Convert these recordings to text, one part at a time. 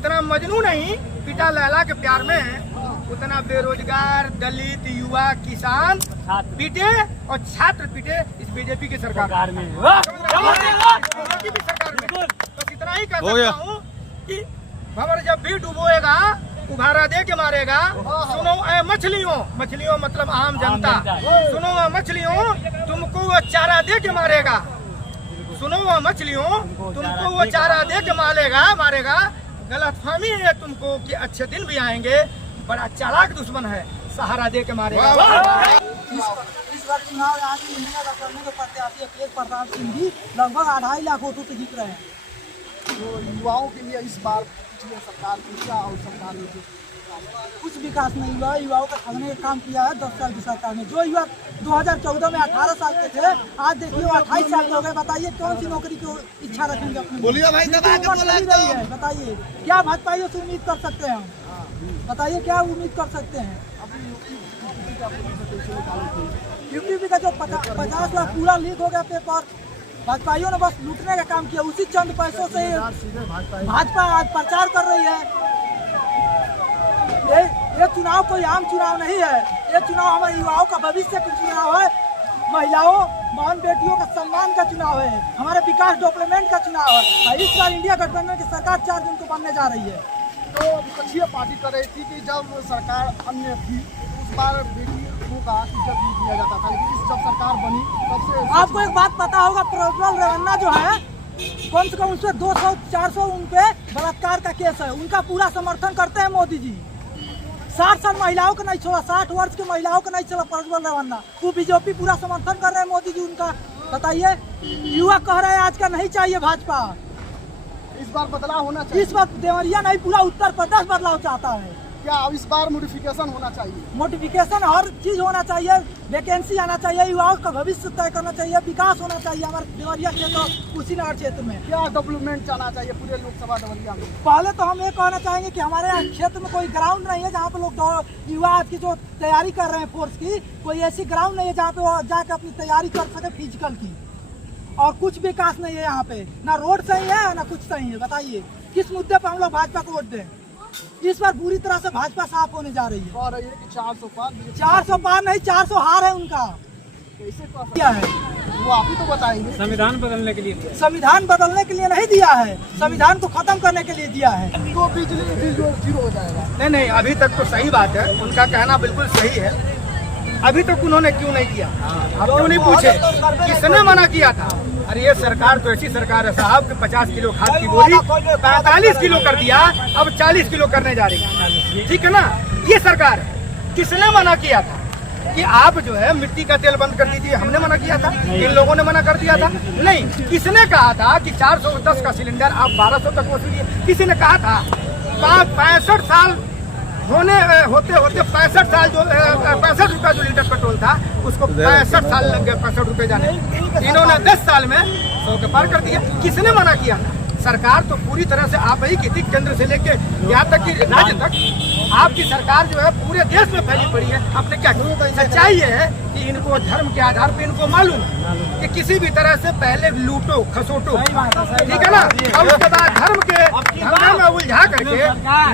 जितना मजनू नहीं पिता लैला के प्यार में उतना बेरोजगार दलित युवा किसान पीटे और छात्र पीटे इस बीजेपी की सरकार में। बीजेपी की सरकार में बस इतना ही कह सकता हूँ कि भंवर जब भी डुबोएगा उभारा दे के मारेगा। सुनो ऐ मछलियों, मछलियों मतलब आम जनता, सुनो मछलियों तुमको वो चारा दे के मारेगा। सुनो मछलियों तुमको वो चारा दे के मारेगा। गलतफहमी है तुमको कि अच्छे दिन भी आएंगे, बड़ा चालाक दुश्मन है, सहारा दे के मारेगा। इस बार चुनाव यहाँ की इंडिया का करने के प्रत्याशी अखिलेश प्रताप सिंह जी लगभग 2.5 लाख वोटों से जीत रहे हैं। तो युवाओं के लिए इस बार पिछले सरकार की क्या और सरकार ने कुछ विकास नहीं हुआ। युवाओं का ठगने का काम किया है 10 साल की सरकार ने। जो युवा 2014 में 18 साल के थे, आज देखिए वो 28 साल के हो गए। बताइए कौन सी नौकरी की इच्छा रखेंगे अपनी? बोलिए भाई, बताइए क्या भाजपाइयों से उम्मीद कर सकते हैं हम? बताइए क्या उम्मीद कर सकते हैं? यूपीपी का जो 50 लाख पूरा लीक हो गया पेपर, भाजपाइयों ने बस लूटने का काम किया। उसी चंद पैसों से भाजपा आज प्रचार कर रही है। ये चुनाव कोई आम चुनाव नहीं है, ये चुनाव हमारे युवाओं का भविष्य का चुनाव है, महिलाओं महान बेटियों का सम्मान का चुनाव है, हमारे विकास डेवलपमेंट का चुनाव है। इस बार इंडिया गठबंधन की सरकार 4 दिन को बनने जा रही है। तो विपक्षी पार्टी कर रही थी कि जब सरकार अन्य थी उस बार बेटियों का इज्जत नहीं दिया जाता था, लेकिन जब सरकार बनी तब से आपको एक बात पता होगा, प्रज्वल रेवन्ना जो है कम से कम उसपे 200-400 उनपे बलात्कार का केस है। उनका पूरा समर्थन करते हैं मोदी जी। 60 साल महिलाओं को नहीं छोड़ा, 60 वर्ष की महिलाओं को नहीं छोड़ा प्रज्वल रेवन्ना। वो बीजेपी पूरा समर्थन कर रहे हैं मोदी जी उनका। बताइए युवा कह रहे हैं आज का नहीं चाहिए भाजपा। इस बार बदलाव होना चाहिए। इस वक्त देवरिया नहीं पूरा उत्तर प्रदेश बदलाव चाहता है। क्या इस बार मॉडिफिकेशन होना चाहिए? मॉडिफिकेशन हर चीज होना चाहिए, वैकेंसी आना चाहिए, युवाओं का भविष्य तय करना चाहिए, विकास होना चाहिए हमारे देवरिया क्षेत्र, कुशीनगर क्षेत्र में। क्या डेवलपमेंट चाहना चाहिए पूरे लोकसभा देवरिया में? पहले तो हम ये कहना चाहेंगे कि हमारे यहाँ क्षेत्र में कोई ग्राउंड नहीं है जहाँ पे लोग युवा की जो तैयारी कर रहे हैं फोर्स की, कोई ऐसी ग्राउंड नहीं है जहाँ पे वो जाके अपनी तैयारी कर सके फिजिकल की। और कुछ विकास नहीं है यहाँ पे, ना रोड सही है ना कुछ सही है। बताइए किस मुद्दे पर हम लोग भाजपा को वोट दें? इस बार पूरी तरह से भाजपा साफ होने जा रही है। कह रही है कि 400 पार 400 पार नहीं, 400 हार है उनका। कैसे क्या है वो आप ही तो बताएंगे। संविधान बदलने के लिए, संविधान बदलने के लिए नहीं दिया है, संविधान को खत्म करने के लिए दिया है। तो बिजली बिल जीरो हो जाएगा। नहीं, अभी तक तो सही बात है, उनका कहना बिल्कुल सही है। अभी तक उन्होंने क्यों नहीं किया? आप क्यों नहीं पूछे किसने मना किया था? अरे ये सरकार तो ऐसी सरकार है साहब कि 50 किलो खाद की बोरी 45 किलो कर दिया, अब 40 किलो करने जा रही है। ठीक है ना, ये सरकार है। किसने मना किया था कि आप जो है मिट्टी का तेल बंद कर दीजिए? हमने मना किया था? इन लोगों ने मना कर दिया था? नहीं। किसने कहा था कि 410 का सिलेंडर आप 1200 तक वसूलिए? किसी ने कहा था? 65 साल होते 65 साल जो 65 रुपया जो लीटर पेट्रोल था उसको 65 साल लग गए 65 रुपए जाने। इन्होंने 10 साल में 100 के पार कर दिया। किसने मना किया था? सरकार तो पूरी तरह से आप ही की थी, केंद्र से लेके यहाँ तक कि राज्य तक आपकी सरकार जो है पूरे देश में फैली पड़ी है। आपने क्या किया? सच्चाई ये है कि इनको धर्म के आधार पे इनको मालूम है कि किसी भी तरह से पहले लूटो खसोटो, ठीक है ना, और उसके बाद धर्म के धंधे में उलझा करके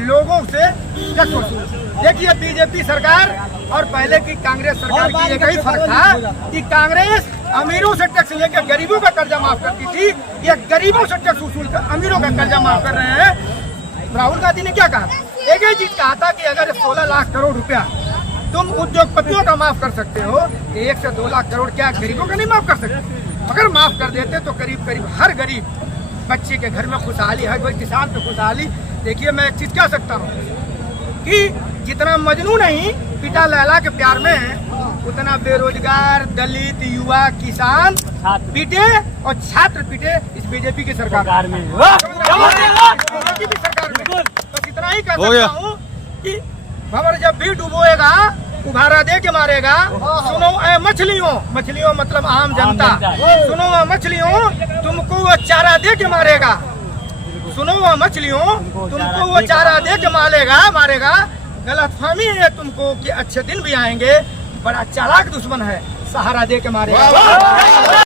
लोगों से टैक्स वसूल। देखिए बीजेपी सरकार और पहले की कांग्रेस सरकार की एक ही फर्क था कि कांग्रेस अमीरों से टैक्स लेकर गरीबों का कर्जा माफ करती थी, ये गरीबों से टैक्स वसूल कर अमीरों का कर्जा माफ कर रहे हैं। राहुल गांधी ने क्या कहा? एक ही चीज कहा था कि अगर 16 लाख करोड़ रुपया तुम उद्योगपतियों का माफ कर सकते हो, 1 से 2 लाख करोड़ क्या गरीबों का नहीं माफ कर सकते? अगर माफ कर देते तो करीब करीब हर गरीब बच्चे के घर में खुशहाली, हर कोई किसान पे खुशहाली। देखिए मैं एक चीज कह सकता हूँ कि जितना मजनू नहीं पिता लैला के प्यार में उतना बेरोजगार दलित युवा किसान पीटे और छात्र पीटे इस बीजेपी की सरकार में। बीजेपी की सरकार में बस इतना ही कह सकता हूँ कि भंवर जब भी डुबोएगा उभारा दे के मारेगा। सुनो ऐ मछलियों, मछलियों मतलब आम जनता, सुनो मछलियों तुमको वो चारा दे के मारेगा। सुनो मछलियों तुमको वो चारा दे के मारेगा। गलतफहमी है तुमको कि अच्छे दिन भी आएंगे, बड़ा चालाक दुश्मन है, सहारा दे के मारेगा।